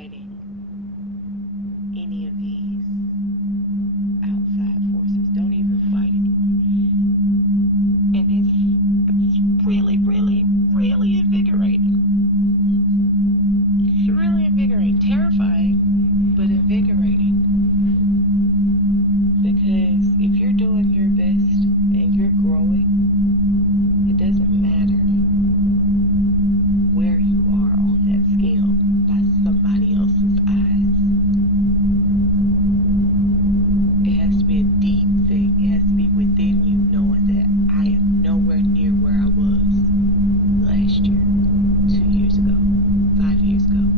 fighting any of these outside forces. Don't even fight anymore. And it's really, really, really invigorating. It's really invigorating. Terrifying, but invigorating. Because if you're doing your best and you're growing, it doesn't matter where you are on that scale by somebody else's eyes. It has to be a deep thing. It has to be within you, knowing that I am nowhere near where I was last year, 2 years ago, 5 years ago,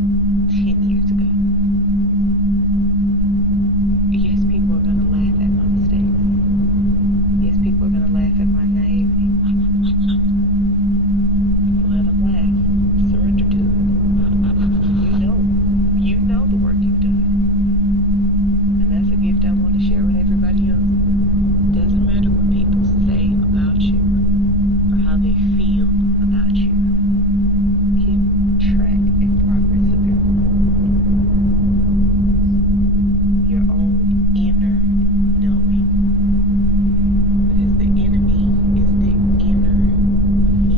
10 years ago. Yes, people are going to laugh at my mistakes. Yes, people are going to laugh at my naivety. Let them laugh. Surrender to it. You know the work you've done. And that's a gift I want to share with everybody else. Doesn't matter what people say about you or how they feel about you. Keep track and progress of your own inner knowing. Because the enemy is the inner me.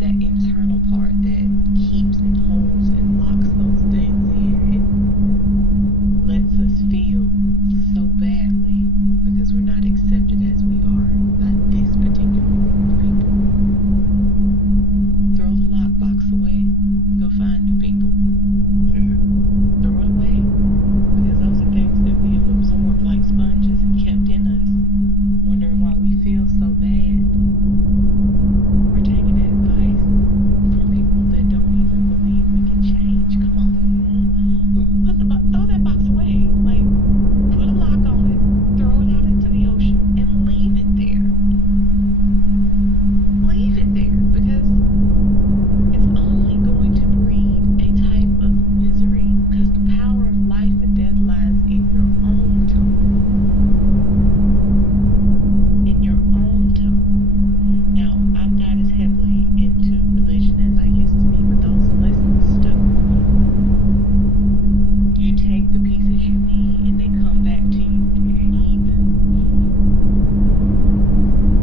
That internal part that keeps and holds and locks those things in. It lets us feel so badly because we're not accepted as we are by this particular group of people. Throw the lockbox away. Go find new people. Throw it away. Because those are things that we have absorbed like sponges and kept in us, wondering why we feel so bad. We're taking advice from people that don't even believe we can change. Come on. Throw that box away. Like, put a lock on it. Throw it out into the ocean and leave it there. Leave it there because it's only going to breed a type of misery because the power of life and death lies in your own tongue. In your own tongue. Now, I'm not as heavily into religion as I used to be, but those lessons stuck with me. You take the pieces you need and they come back to you even.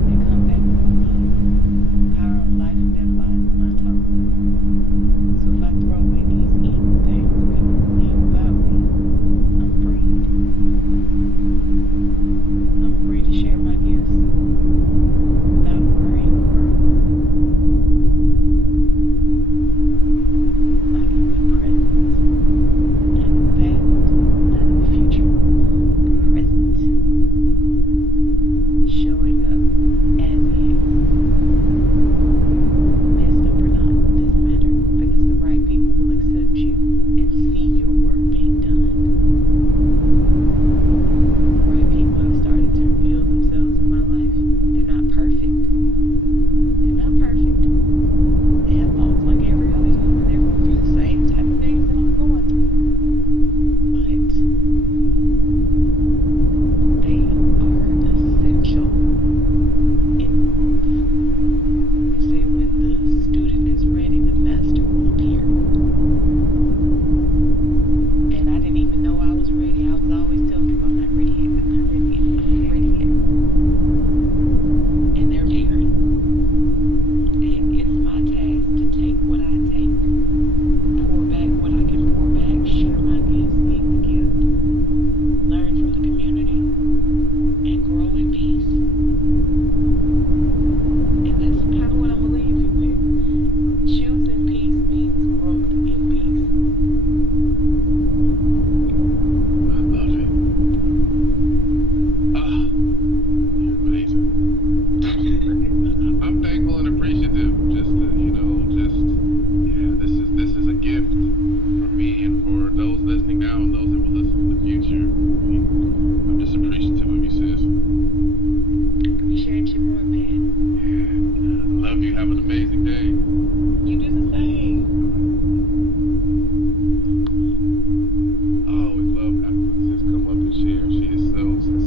They come back to you even. Power of life and death lies in my tongue. So if I throw away these evil things people believe about me, I'm free. I'm free to share my gifts without worrying the world. I can be present, not in the past, not in the future, present, showing up as is. Messed up or not, doesn't matter, because the right people will accept you and see your work being done. The right people have started to reveal themselves in my life. They're not perfect. They're not perfect. They have faults like every other human. They're going through the same type of things that I'm going through. But they are essential in growth. They say when the student is ready, the master will appear. And I didn't even know I was ready. I was always telling people I'm not ready yet. I'm not ready yet. I'm not ready yet. And they're appearing. And it's my task to take what I take, pour back what I can pour back, share my gifts, seek the gift, learn from the community, and grow in peace. And that's kind of what I'm going to leave you with. Choosing peace means growth in peace. I love it. You're amazing. I'm thankful and appreciative. This is a gift for me and for those listening now and those that will listen in the future. I'm just appreciative of you, sis. Appreciate you more, man. Love you. Have an amazing day. You do the same. I always love having my sis come up and share. She has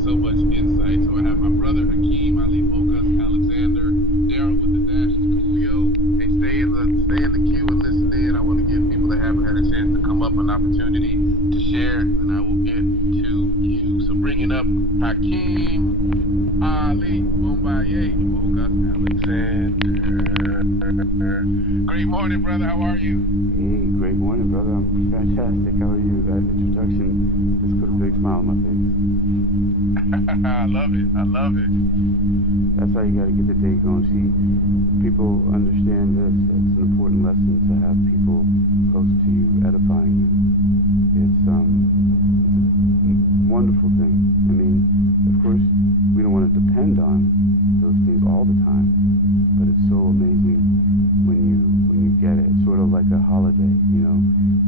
so much insight. So I have my brother Hakeem-Ali-Bocas-Alexander, Daryl with the dash is Coolio. Hey, stay stay in the queue and listen in. I want to give people that haven't had a chance to come up an opportunity to share, and I will get to you. So bringing up Hakeem-Ali-Bocas-Alexander. Great morning, brother. How are you? Hey, great morning, brother. I'm fantastic. How are you? That introduction just put a big smile on my face. I love it. I love it. That's how you got to get the day going. See, people understand this. It's an important lesson to have people close to you, edifying you. It's a wonderful thing. I mean, of course, we don't want to depend on those things all the time, but it's so amazing when you get it. It's sort of like a holiday, you know.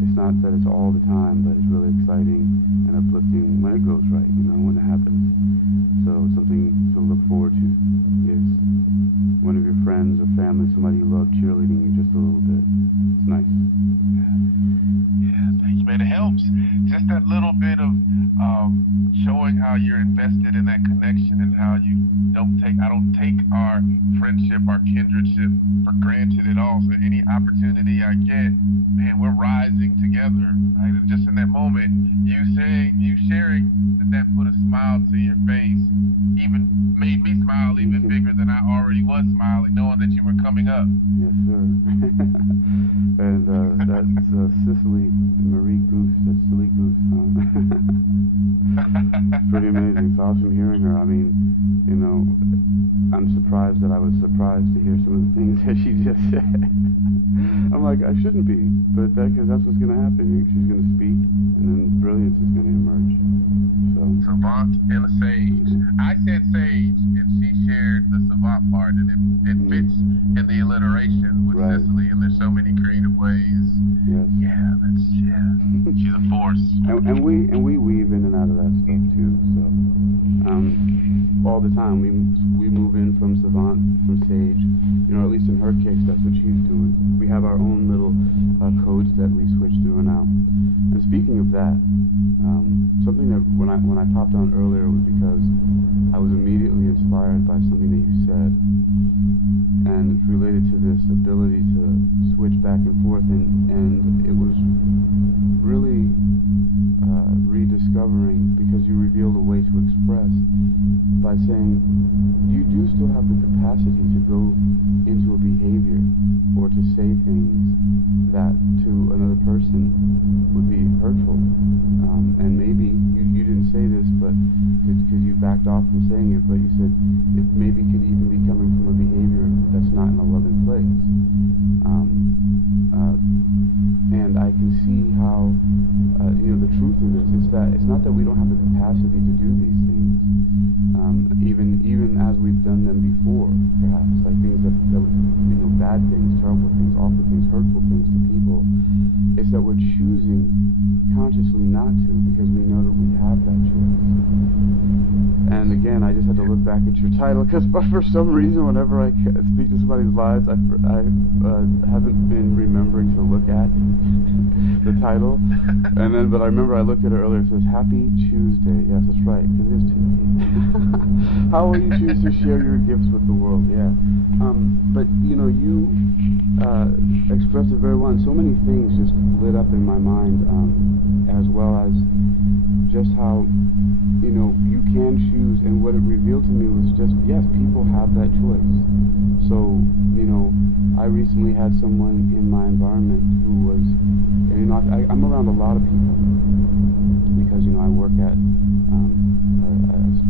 It's not that it's all the time, but it's really exciting and uplifting when it goes right, you know, when it happens. So something to look forward to is one of your friends or family, somebody you love, cheerleading you just a little bit. It's nice. Yeah, thank you, man. It helps. Just that little bit of showing how you're invested in that connection and how I don't take our friendship, our kindredship for granted at all. So any opportunity I get, man, we're rising together, right? And just in that moment, you sharing that put a smile to your face, even made me smile even bigger than I already was smiling, knowing that you were coming up. Yes, sir. And that's Cicely Marie Goose. That's Silly Goose. It's pretty amazing. It's awesome hearing her. I mean, you know, I'm surprised that I was surprised to hear some of the things that she just said. I'm like, I shouldn't be, but because that's what's going to happen. She's going to speak, and then brilliance is going to emerge. So savant and a sage. I said sage, and she shared the savant part, and it fits in the alliteration with right. Cicely, and there's so many creative ways. Yes. Yeah, she's a force. And we weave in and out of that stuff too. So all the time we move in from savant, from sage. You know, at least in her case, that's what she's doing. We have our own little codes that we switch through and out. And speaking of that, something that when I popped on earlier was because I was immediately inspired by something that you said, and it's related to this ability to switch back and forth, and it was really rediscovering, because you revealed a way to express by saying you do still have the capacity to go into a behavior or to say things that to another person would be hurtful, and maybe you didn't say this, but because you backed off from saying it, but you said it maybe could even be coming from a behavior that's not in a loving place. And I can see how, you know, the truth of this is that it's not that we don't have the capacity to do these things, even as we've done them before, perhaps, like things that you know, bad things, terrible things, awful things, hurtful things to people. It's that we're choosing consciously not to, because we know that we have that choice. And again, I just had to look back at your title, because for some reason, whenever I speak to somebody's lives, I haven't been remembering to look at the title. And then, but I remember I looked at it earlier. It says Happy Tuesday. Yes, that's right, because it is Tuesday. How will you choose to share your gifts with the world? Yeah. But you know, you expressed it very well, and so many things just lit up in my mind, as well as just how, you know, you can choose, and what it revealed to me was just, yes, people have that choice. So, you know, I recently had someone in my environment who was, and, you know, I'm around a lot of people, because, you know, I work at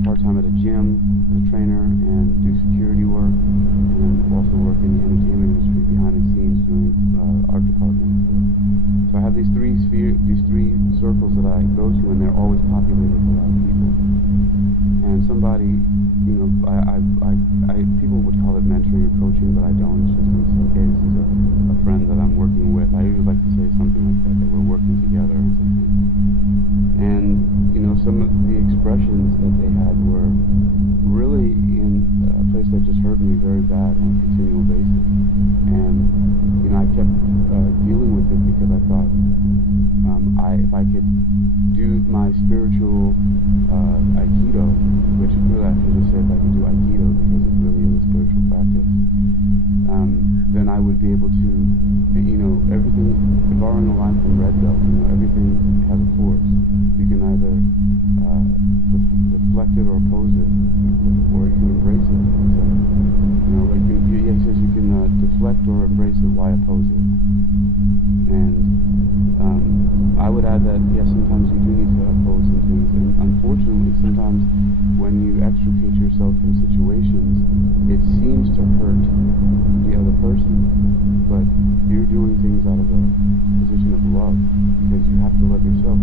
part-time at a gym as a trainer, and do security work, and also work in the entertainment industry behind the scenes doing art department. So I have these three circles that I go to, and they're always populated with a lot of people. And somebody, you know, people would call it mentoring or coaching, but I don't. It's just, okay, this is a friend that I'm working with. I usually like to say something like that we're working together or something. And, you know, some of the expressions that they had were really in a place that just hurt me very bad on a continual basis. And, you know, I kept dealing with it, because I thought, if I could do my spiritual Aikido, which really I should have said if I could do Aikido, because it really is a spiritual practice, then I would be able to oppose it. And I would add that, yes, sometimes you do need to oppose some things, and unfortunately, sometimes when you extricate yourself from situations, it seems to hurt the other person, but you're doing things out of a position of love, because you have to love yourself.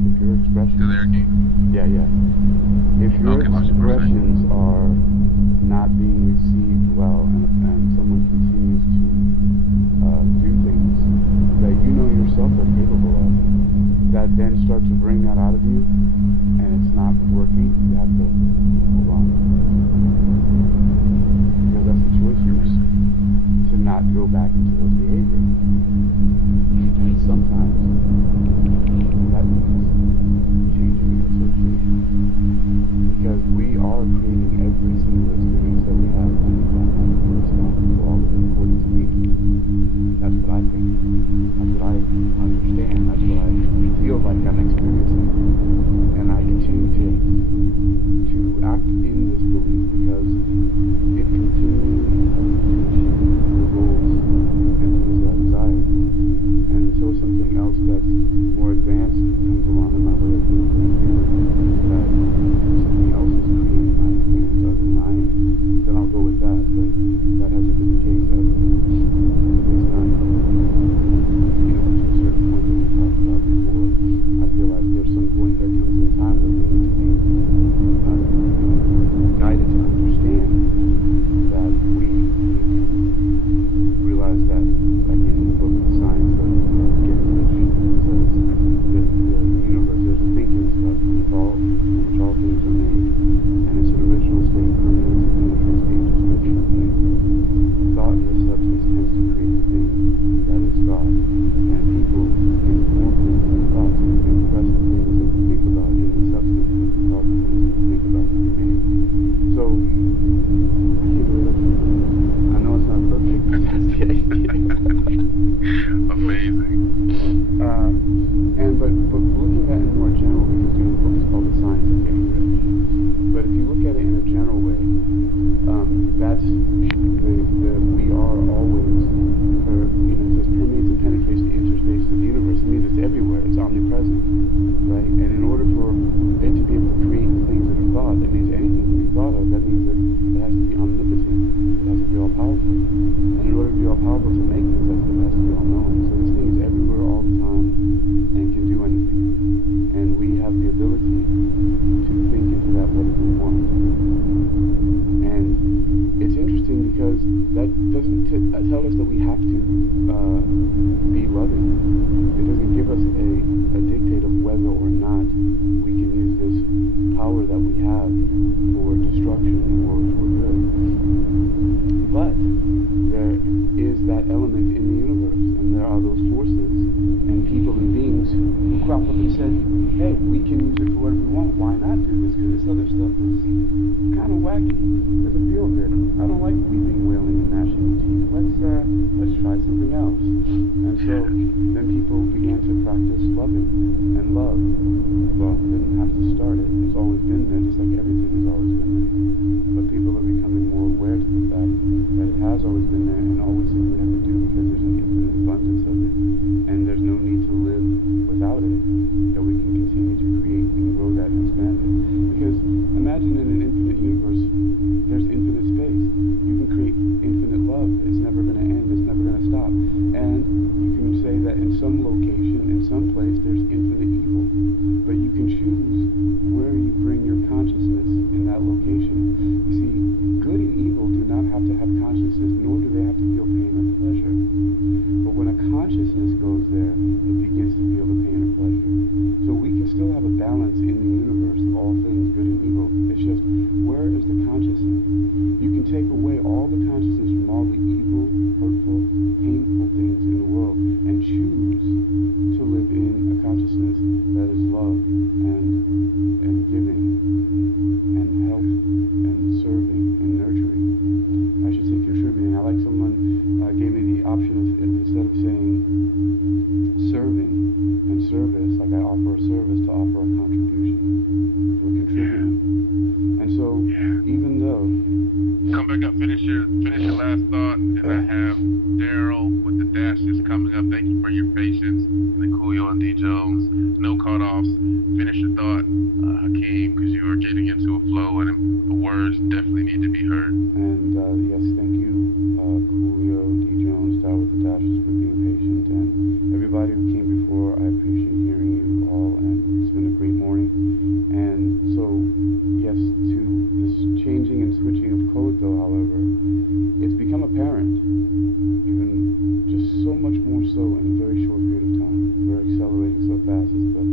If your expressions... Still there, King? Yeah. If your expressions are not being received well, and someone continues to do things that you know yourself are capable of, that then start to bring that out of you, and it's not working, you have to hold on. Because that's the choice yours, to not go back into those behaviors. And sometimes that means changing your association. Because we are creating every single experience that we have on the planet, responsible for all of it, according to me. That's what I think. That's what I understand. That's what I feel like I'm experiencing. And I continue to act in this belief because it continually helps to achieve the goals and things that I desire. And until something else that's more advanced comes along in my way of thinking and feeling, that something else is creating my experience other than I am, then I'll go with that. But that hasn't been the case ever. At least not, to a certain point that we talked about before. I feel like there's some point that comes in time that we need to be guided to understand that we need to realize that, like in the book of Science of Getting Rich, it says that the universe, there's a thinking stuff from which all things are made, and it's an original state permanent and penetrates the introspection of being. Thought in this substance tends to create the thing that is thought, and people can form things in thoughts and can impress the things that we think about in the substance that can cause the things that we think about to be made. So, I can't believe that's the universe. I know it's not perfect, but that's the idea. Amazing. But looking at it more general, because the book is called The Science of Getting Rich. But if you look at it in a general way, that's we are always, it says permeates and penetrates the interspace of the universe. It means it's everywhere. It's omnipresent, right? And in order for it to be able to create the things that are thought, that means anything can be thought of. That means that it has to be omnipotent. It has to be all powerful. And in order to be all powerful to make things like that, it has to be all knowing. So this thing is everywhere all the time and can do anything. And we have the ability to think into that whatever we want. And it's interesting because that doesn't tell us that we have to be loving. It doesn't give us a dictate of whether or not we can use this power that we have for destruction or for good. But there is that element in the universe, and there are those forces and people and beings who crop up and said, hey, we can use it for whatever we want. Why not do this? Because this other stuff is kind of wacky. Doesn't feel good. I don't like weeping, wailing, and gnashing of teeth. Let's try something else. And so then people began to practice loving. And love, well, didn't have to start it. It's always been there, just like everything has always been there. But people are becoming more aware to the fact that it has always been there and all we simply have to do, because there's an infinite abundance of it, and there's no need to live without it, that we can continue to create and grow that and expand it. Because imagine in an infinite universe, there's infinite space. You can create infinite love. It's never going to end. It's never going to stop. And you can say that in some location, in some place, there's infinite evil. But you can choose where you bring your consciousness in that location. You see, Come back up, finish your last thought, and I have Daryl with the dashes coming up. Thank you for your patience, and then Coolio and D Jones. No cut-offs. Finish your thought, Hakeem, because you are getting into a flow, and the words definitely need to be heard. And yes, thank you, Coolio, D Jones, Daryl with the dashes, for being patient, and everybody who came before. I appreciate hearing you all, and it's been a great morning. And so, yes, to this changing and switching of code, though, however, it's become apparent, even just so much more so in a very short period of time. We're accelerating so fast. It's the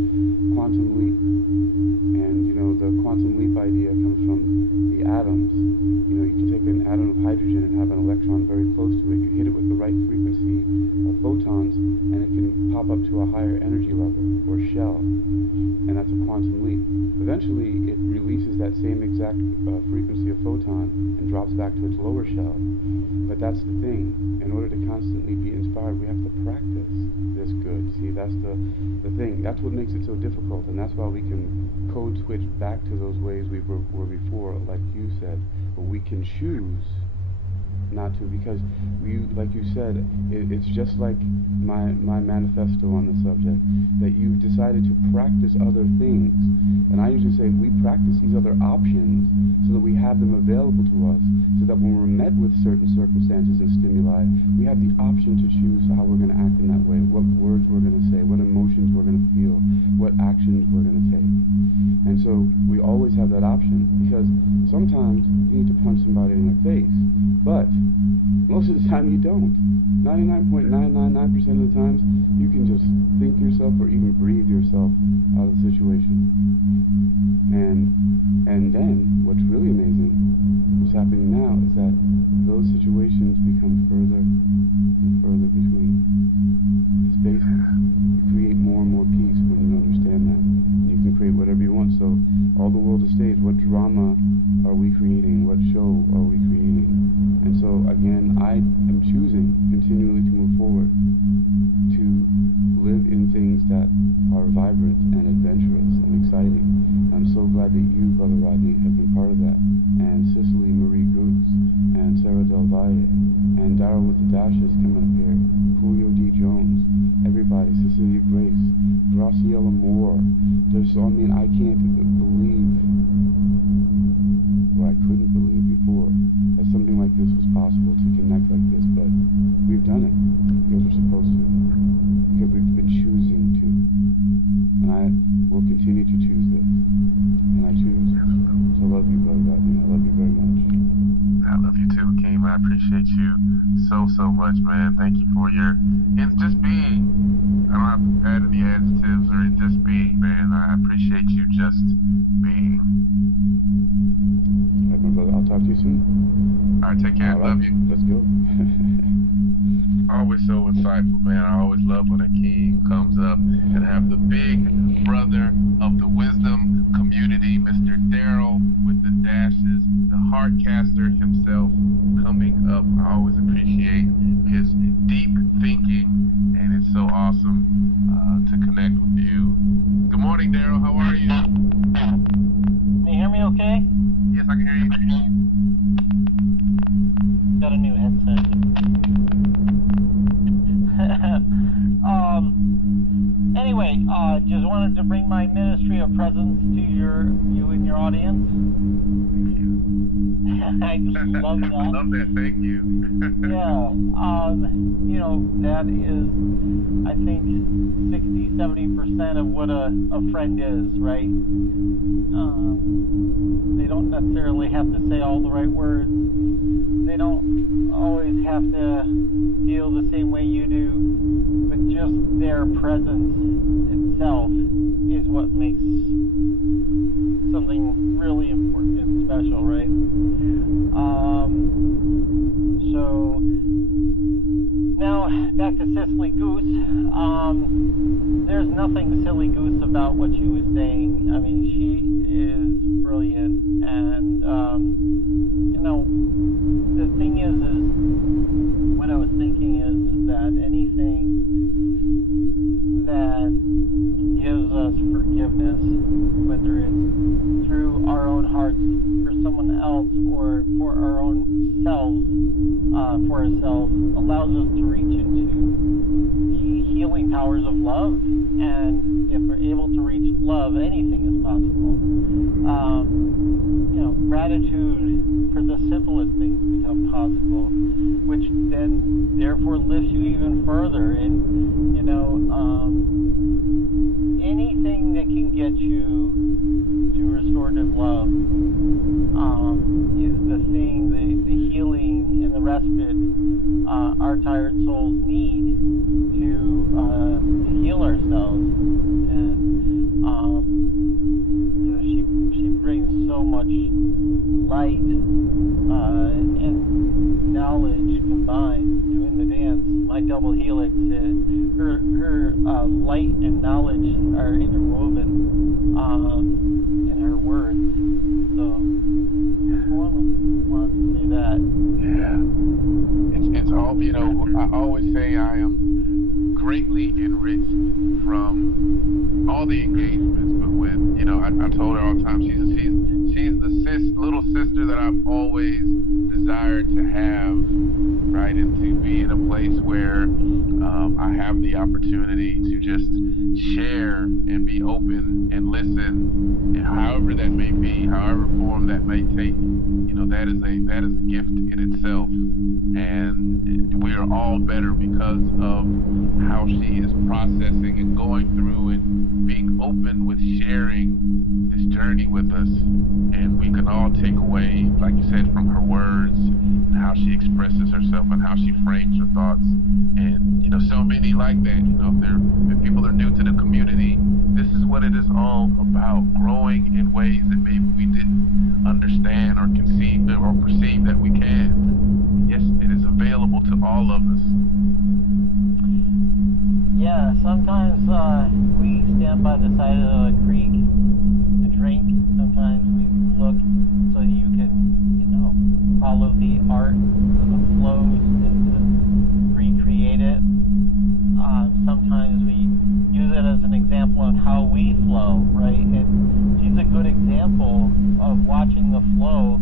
quantum leap. And, the quantum leap idea comes from the atoms. You can take an atom of hydrogen and have an electron very close to it. You hit it with the right frequency of photons, and it can pop up to a higher energy level, or shell. And that's a quantum leap. Eventually, it releases that same exact frequency of photon and drops back to its lower shell. But that's the thing. In order to constantly be inspired, we have to practice this good. See, that's the thing. That's what makes it so difficult, and that's why we can code switch back to those ways we were before, like you said. But we can choose not to, because like you said, it's just like my manifesto on the subject, that you've decided to practice other things. And I usually say we practice these other options so that we have them available to us, so that when we're met with certain circumstances and stimuli, we have the option to choose how we're going to act in that way, what words we're going to say, what emotions we're going to feel, what actions we're going to take. And so we always have that option, because sometimes you need to punch somebody in the face, but most of the time you don't. 99.999% of the times you can just think yourself or even breathe yourself out of the situation. And then what's really amazing, what's happening now, is that those situations become further and further between. It's basic. You create more and more peace when you understand that. And you can create whatever you want. So all the world is stage. What drama are we creating? What show are we creating? And so again, I am choosing continually to move forward, to live in things that are vibrant and adventurous and exciting. I'm so glad that you, Brother Rodney, have been part of that, and Cicely Marie Goots, and Sarah Del Valle, and Daryl with the dashes coming up here, Julio D. Jones, everybody, Cecilia Grace, Graciela Moore. I can't believe, or I couldn't believe before, that something like this was possible, to connect like this, but we've done it because we're supposed to, because we've been choosing to, and I will continue to choose this, and I choose to love you, Brother Rodney. I love you very much. I love you too, Kim. I appreciate you so much, man. Thank you for it's just being. I don't have to add any adjectives or just being, man. I appreciate you just being. All right, my brother. I'll talk to you soon. All right, take care. All right. Love you. Let's go. Always so insightful, man. I always love when a king comes up and have the big brother of the wisdom community, Mr. Daryl with the dashes, the heartcaster himself, coming up. I always appreciate his deep thinking, and it's so awesome to connect with you. Good morning, Daryl. How are you? Can you hear me okay? Yes, I can hear you. Got a new headset. Anyway, just wanted to bring my ministry of presence to you and your audience. Thank you. I just love that. I love that. Thank you. Yeah. That is, I think, 60-70% of what a friend is, right? They don't necessarily have to say all the right words. They don't always have to feel the same way you do, but just their presence itself is what makes something really important and special, right? So now back to Cicely Goose. There's nothing silly goose about what she was saying. I mean, she is brilliant, and the thing is what I was thinking is that anything that gives us forgiveness, whether it's through our own hearts or someone else, ourselves or for our own selves, for ourselves, allows us to reach into the healing powers of love. And if we're able to reach love, anything is possible. Gratitude for the simplest things become possible, which then therefore lifts you even further. And anything that can get you to restorative love is the thing, the healing and the respite our tired souls need to heal ourselves. And she brings so much light and knowledge combined doing the dance. My double helix, her light and knowledge are interwoven in her words. So I wanted to say that. Yeah. It's all, I always say I am greatly enriched from all the engagements, but when, I told her all the time, she's the little sister that I've always desired to have, right, and to be in a place where I have the opportunity to just share and be open and listen, and however that may be, however form that may take, that is a gift in itself, and we are all better because of how she is processing and going through and being open with sharing this journey with us. And we can all take away, like you said, from her words and how she expresses herself and how she frames her thoughts. And so many like that. If people are new to the community, this is what it is all about: growing in ways that maybe we didn't understand or conceive or perceive that we can. Yes, it is available to all of us. Yeah, sometimes we stand by the side of a creek to drink. Sometimes we look so you can, follow the art of the flows and to recreate it. Sometimes we use it as an example on how we flow, right? And she's a good example of watching the flow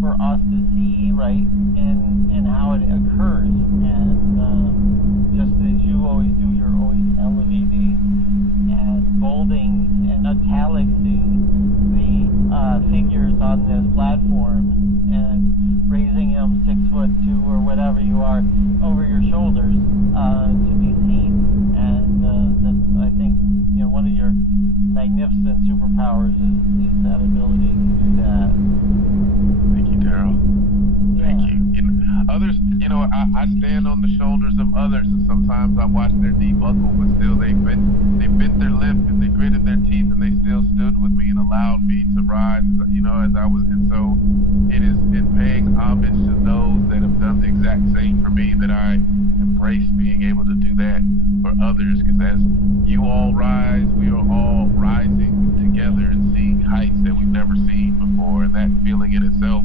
for us to see, right? And how it occurs. And just as you always do, you're always elevating and bolding and italicsing the figures on this platform and raising them 6'2" or whatever you are over your shoulders to be seen. And that's, I think, one of your magnificent superpowers is that ability to do that. Thank you, Daryl. Thank you. Others, I stand on the shoulders of others, and sometimes I watch their knee buckle, but still they bit their lip and they gritted their teeth and they still stood with me and allowed me to rise, as I was. And so it is in paying homage to those that have done the exact same for me that I embrace being able to do that for others, because as you all rise, we are all rising together and seeing heights that we've never seen before, and that feeling in itself,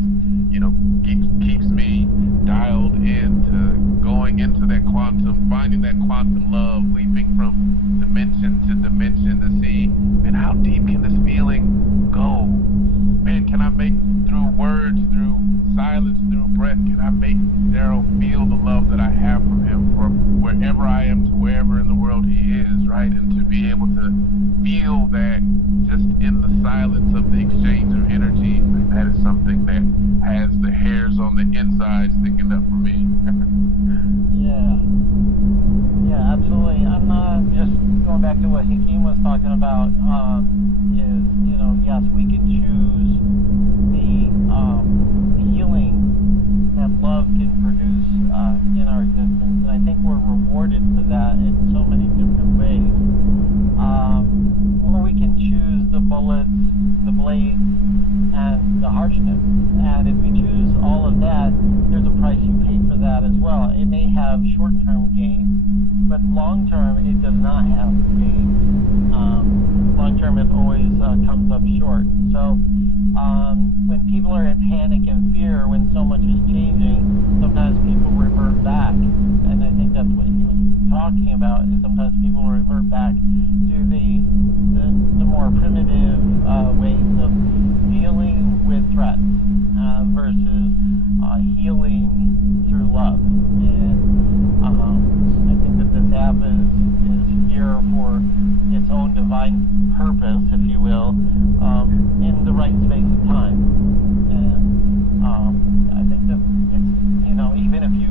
keeps me dialed into going into that quantum, finding that quantum love, leaping from dimension to dimension to see, man, how deep can this feeling go? Man, can I make, through words, through silence, through breath, can I make Daryl feel the love that I have from him from wherever I am to wherever in the world he is, right? And to be able to feel that just in the silence of the exchange of energy, that is something that has the hairs on the inside sticking up for me. Yeah, absolutely. I'm just going back to what Hakeem was talking about, is, yes, we can choose the healing that love can produce in our existence, and I think we're rewarded for that in so many different ways. Or we can choose the bullets, the blades, and the harshness. And if we choose all of that, there's a price you pay for that as well. It may have short-term gains, but long-term it does not have gains. Long-term it always comes up short. So when people are in panic and fear, when so much is changing, sometimes people revert back. And I think that's what he was talking about, is sometimes people revert back to the more primitive ways of dealing with threats healing through love. And I think that this app is here for its own divine purpose, if you will, in the right space and time. And I think that it's, even if you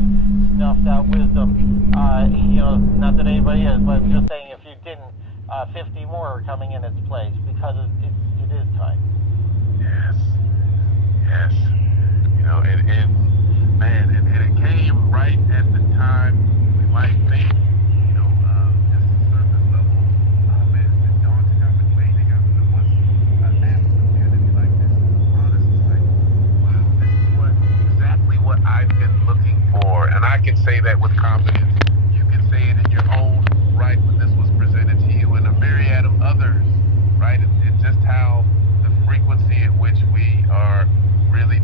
snuffed out wisdom, not that anybody is, but I'm just saying if you didn't, 50 more are coming in its place because it is time. Yes. And it came right at the time we might think, just surface level, it's been daunting, I've been waiting, once an app community like this is honestly like, wow, this is exactly what I've been looking for. And I can say that with confidence. You can say it in your own right when this was presented to you and a myriad of others, right? And just how the frequency at which we are really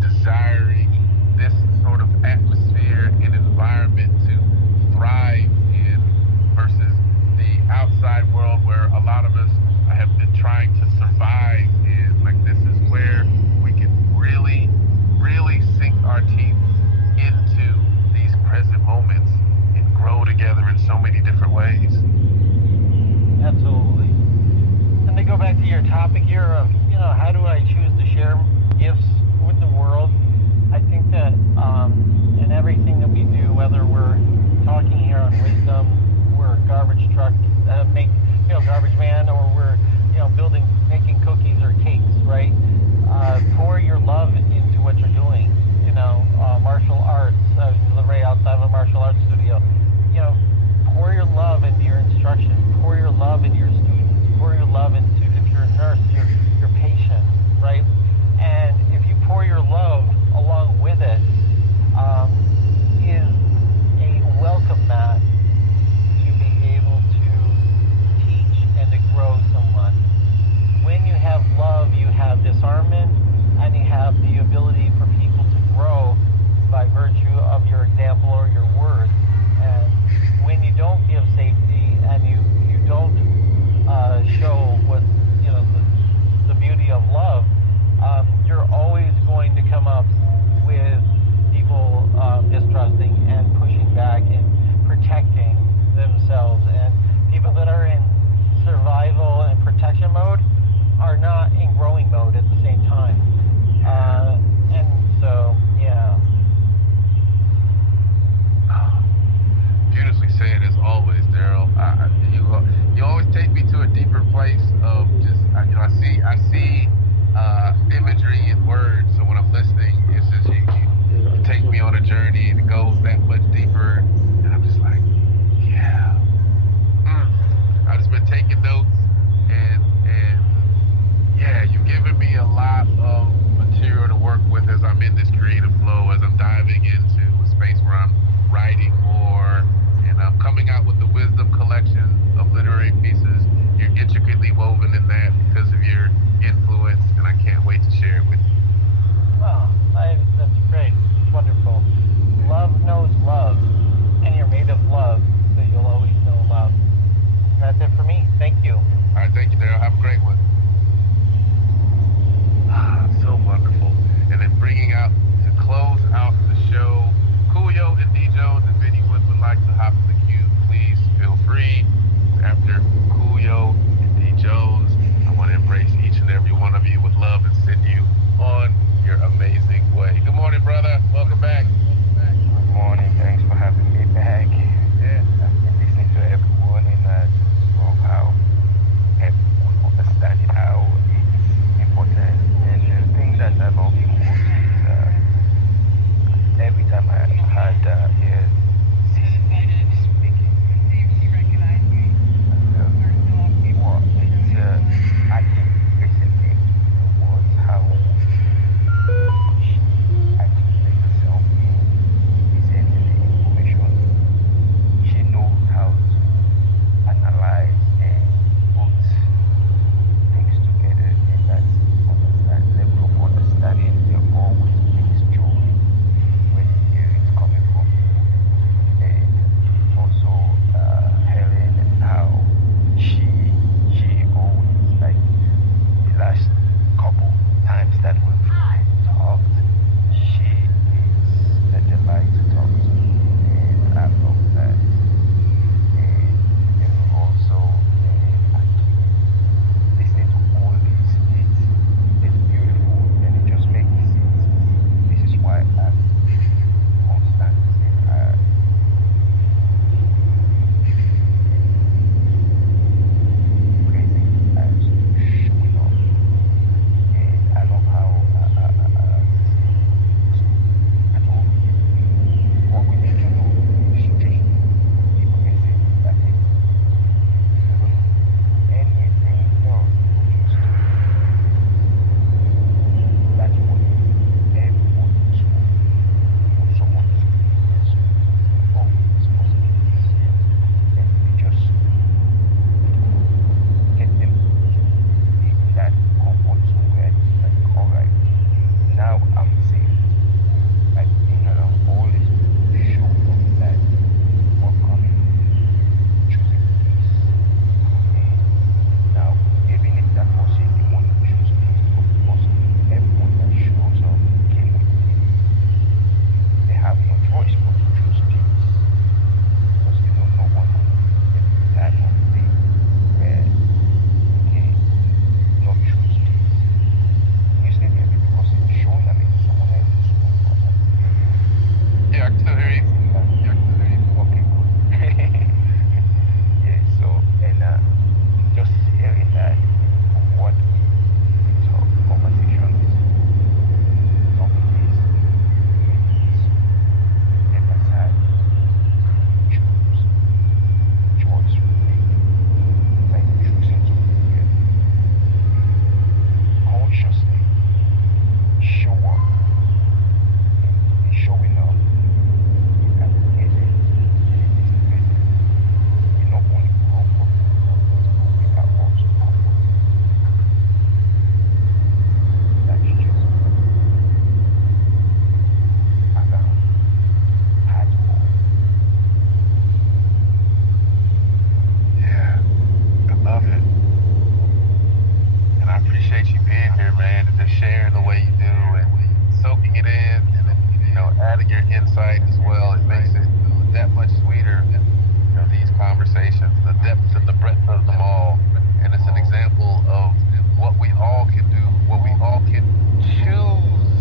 adding your insight as well. It makes it that much sweeter. You know, these conversations, the depth and the breadth of them all, and it's an example of what we all can do, what we all can choose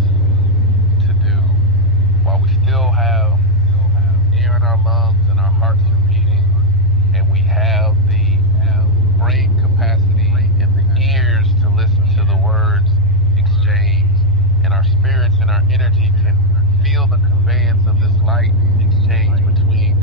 to do, while we still have air in our lungs and our hearts are beating, and we have the brain capacity and the ears to listen to the words exchanged, and our spirits and our energy can feel the conveyance of this light exchange between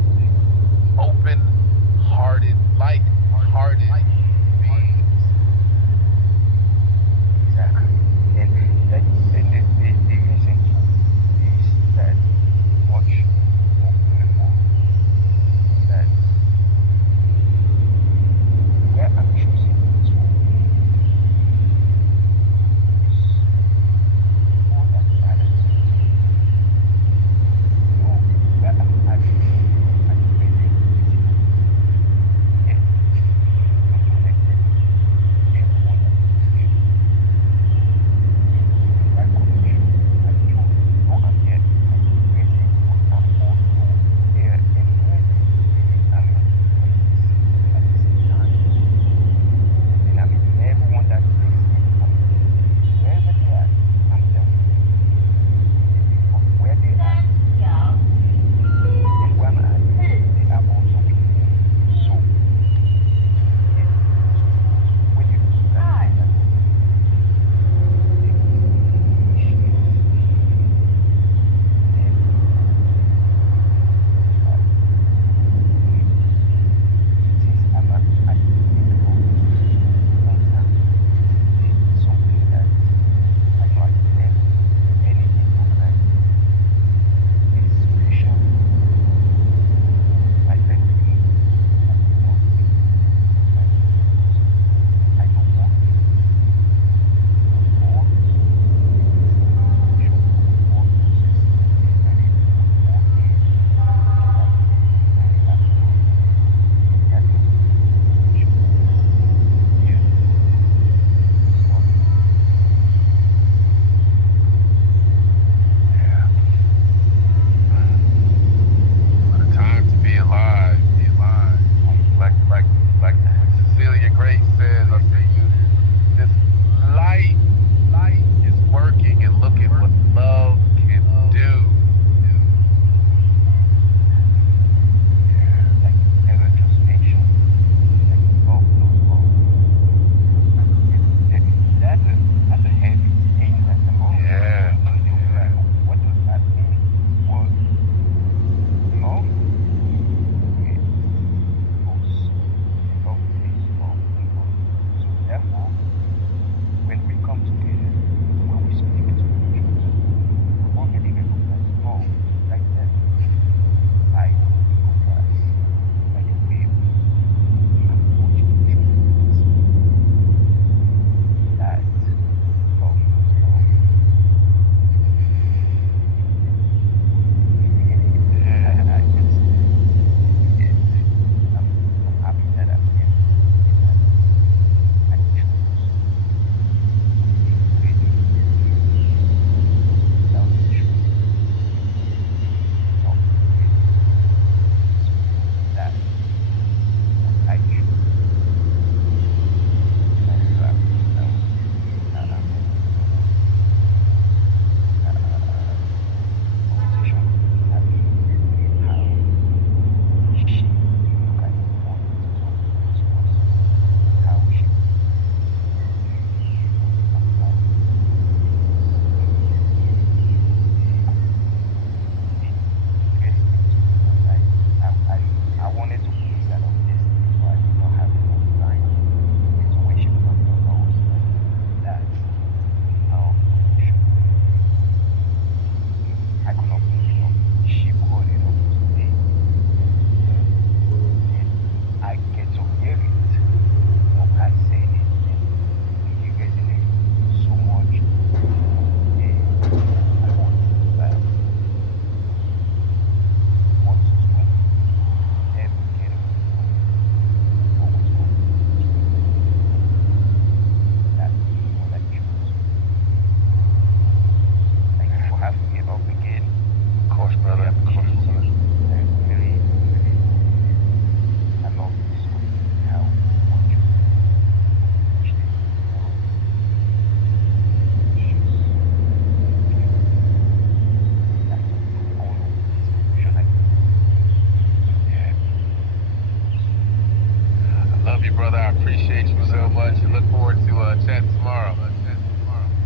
brother. I appreciate you so much and look forward to chatting tomorrow.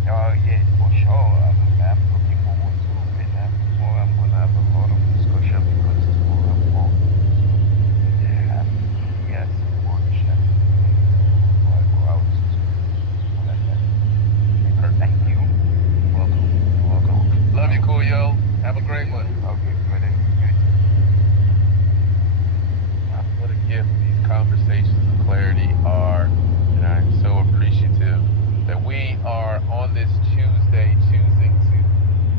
Yeah, for sure. I'm looking forward to it. I'm going to have a lot of discussion because it's more important. Yeah, yes, watch that. Before I go out to let that. Thank you. Welcome. Love you, Coolio. Have a great one. Okay, good. What a gift these conversations of clarity are, and I'm so appreciative that we are on this Tuesday choosing to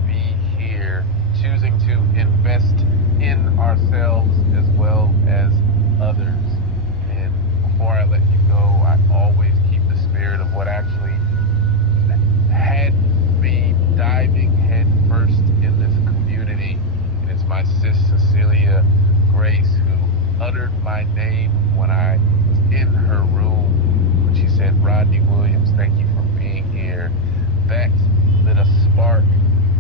be here, choosing to invest in ourselves as well as others. And before I let you go, I always keep the spirit of what actually had me diving head first in this community. And it's my sis Cecilia Grace who uttered my name when I was in her room, when she said, "Rodney Williams, thank you for being here." That lit a spark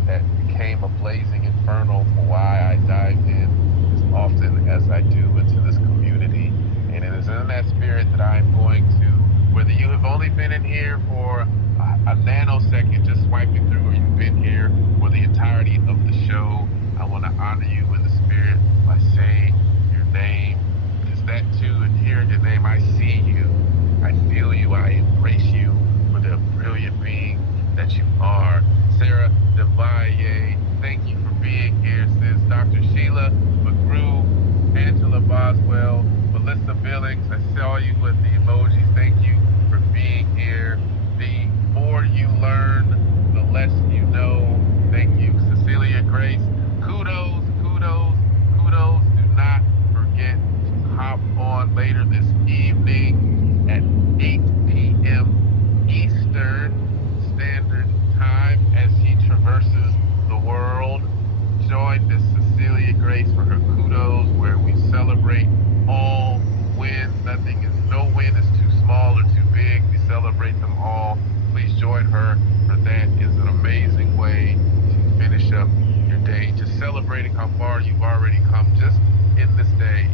that became a blazing inferno for why I dived in as often as I do into this community. And it is in that spirit that I am going to, whether you have only been in here for a nanosecond just swiping through, or you've been here for the entirety of the show, I want to honor you in the spirit by saying your name, because that too, in hearing your name, I see you, I feel you, I embrace you for the brilliant being that you are. Sarah Devalle, thank you for being here, sis. Dr. Sheila McGrew, Angela Boswell, Melissa Billings, I saw you with the emojis, thank you for being here. The more you learn, the less you know. Thank you, Cecilia Grace. Kudos. Do not forget to hop on later this evening at 8 p.m. Eastern Standard Time as he traverses the world. Join Miss Cecilia Grace for her kudos, where we celebrate all wins. No win is too small or too big. We celebrate them all. Please join her for that. Is an amazing way to finish up your day, just celebrating how far you've already come just in this day.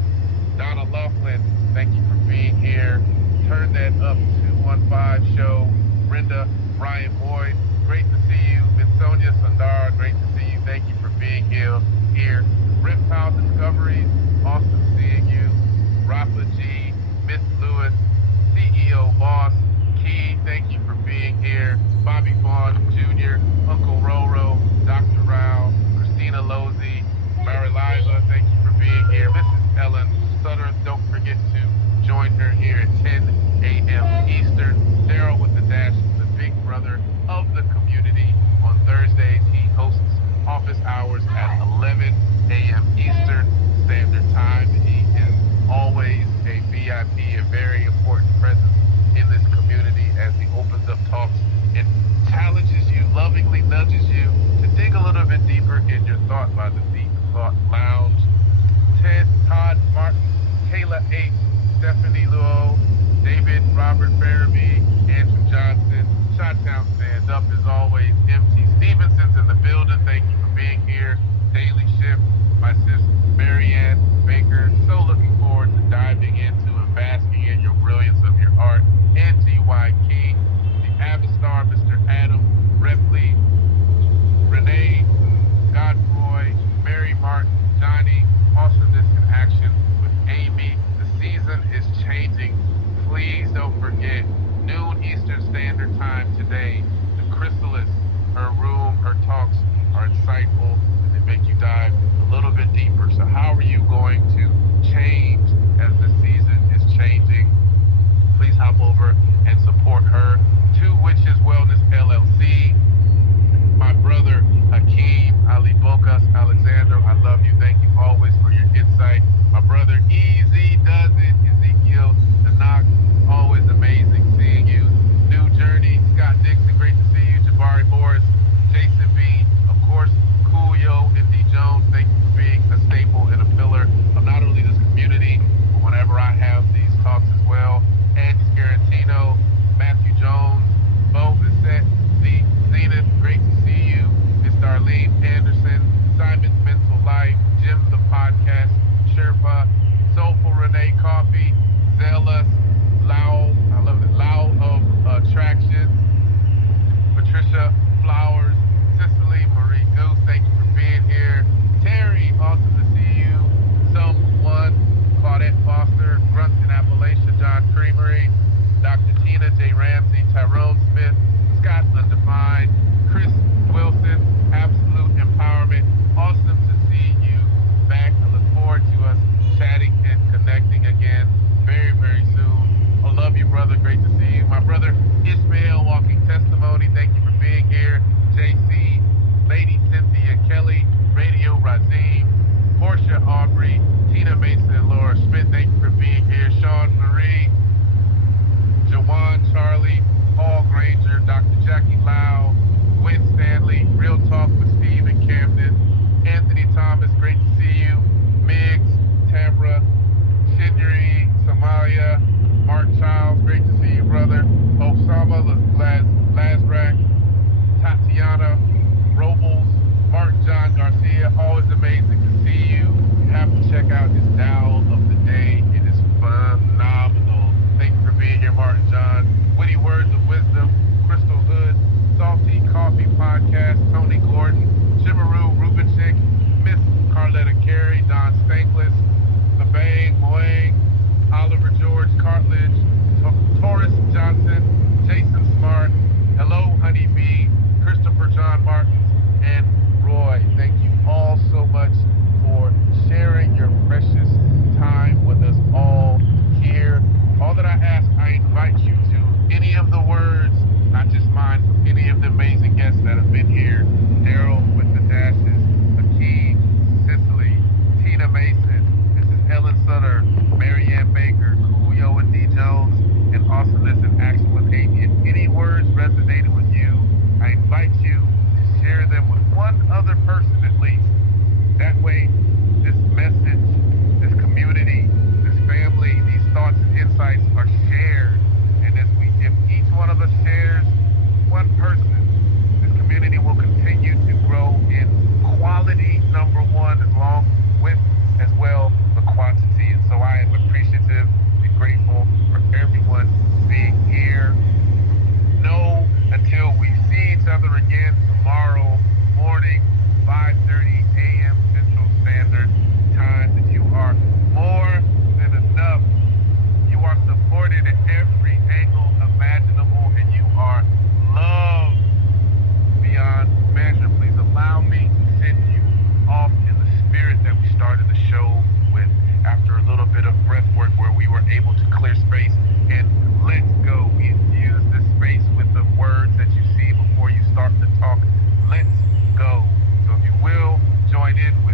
Donna Laughlin, thank you for being here. Turn that up 215 show. Brenda, Brian Boyd, great to see you. Miss Sonia Sundar, great to see you. Thank you for being here. Reptile Discoveries, awesome seeing you. Rafa G, Miss Lewis, CEO Boss, Key, thank you for being here. Bobby Vaughn Jr., Uncle Roro, Dr. Rao, Christina Lozzi, Mary Liza, thank you for being here. Mrs. Ellen Sutter, don't forget to join her here at 10 a.m. Eastern. Daryl with the Dash, the big brother of the community. On Thursdays, he hosts office hours at 11 a.m. Eastern Standard Time. He is always a VIP, a very important presence in this community as he opens up talks and challenges you, lovingly nudges you to dig a little bit deeper in your thought by the Deep Thought Lounge. Todd Martin, Kayla H., Stephanie Luo, David Robert Farabee, Andrew Johnson, Shottown Stand Up as always, MT Stevenson's in the building, thank you for being here. Daily Shift, my sis Marianne Baker, so looking forward to diving into and basking in your brilliance of your art. Angie Y. King, the Avistar, Mr. Adam Repley, Renee Godfroy, Mary Martin, Johnny, Awesomeness in Action with Amy. The season is changing. Please don't forget, noon Eastern Standard Time today, the Chrysalis, her room, her talks are insightful and they make you dive a little bit deeper. So how are you going to change as the season is changing? Please hop over and support her. Two Witches Wellness LLC. My brother Hakeem-Ali-Bocas-Alexander, I love you. Thank you always for your insight. My brother Easy Does It, Ezekiel Danak, always amazing seeing you. New Journey, Scott Dixon, great to see you. Jabari Morris, Jason B, of course, Coolio and D Jones, thank you for being a staple and a pillar of not only this community, Nazim, Portia Aubrey, Tina Mason, and Laura Smith, thank you for being here. Sean Marie, Jawan Charlie, Paul Granger, Dr. Jackie Lau, Gwen Stanley, Real Talk with Steve and Camden, Anthony Thomas, great to see you, Miggs, Tamra, Shinri, Somalia, Mark Childs, great to see you, brother, Osama Lazrak, Tatiana, Robles, Mark John Garcia, always amazing to see you. You have to check out his Dow of the Day. It is phenomenal. Thank you for being here, Martin John. Witty Words of Wisdom, Crystal Hood, Salty Coffee Podcast, Tony Gordon, Chimaru Rubinchick, Miss Carletta Carey, Don Stankless, The Bang, Moang, Oliver George Cartledge, Taurus Johnson, Jason Smart, Hello Honeybee, Christopher John Martins, and Roy. Thank you all so much for sharing your precious time with us all here. All that I ask, I invite you to any of the words, not just mine, from any of the amazing guests that have been here. Daryl with the dashes, Hakeem, Cicely, Tina Mason, Mrs. Ellen Sutter, Marianne Baker, Coolio and D. Jones, and Awesomeness in Action with Ambient. Any words resonated with you, I invite you to share them with one other person at least. That way, this message, this community, this family, these thoughts and insights are shared. And if each one of us shares one person, this community will continue to grow in quality, number one, along with, as well, the quantity. And so I am appreciative and grateful for everyone being here. Know until we see each other again tomorrow morning, 5:30 a.m. Central Standard Time, that you are more than enough. You are supported at every angle imaginable, and you are loved beyond measure. Please allow me to send you off in the spirit that we started the show with, after a little bit of breath work where we were able to clear space and let go. We infuse this space with the words that you see before you start to talk. Let's go. So if you will, join in with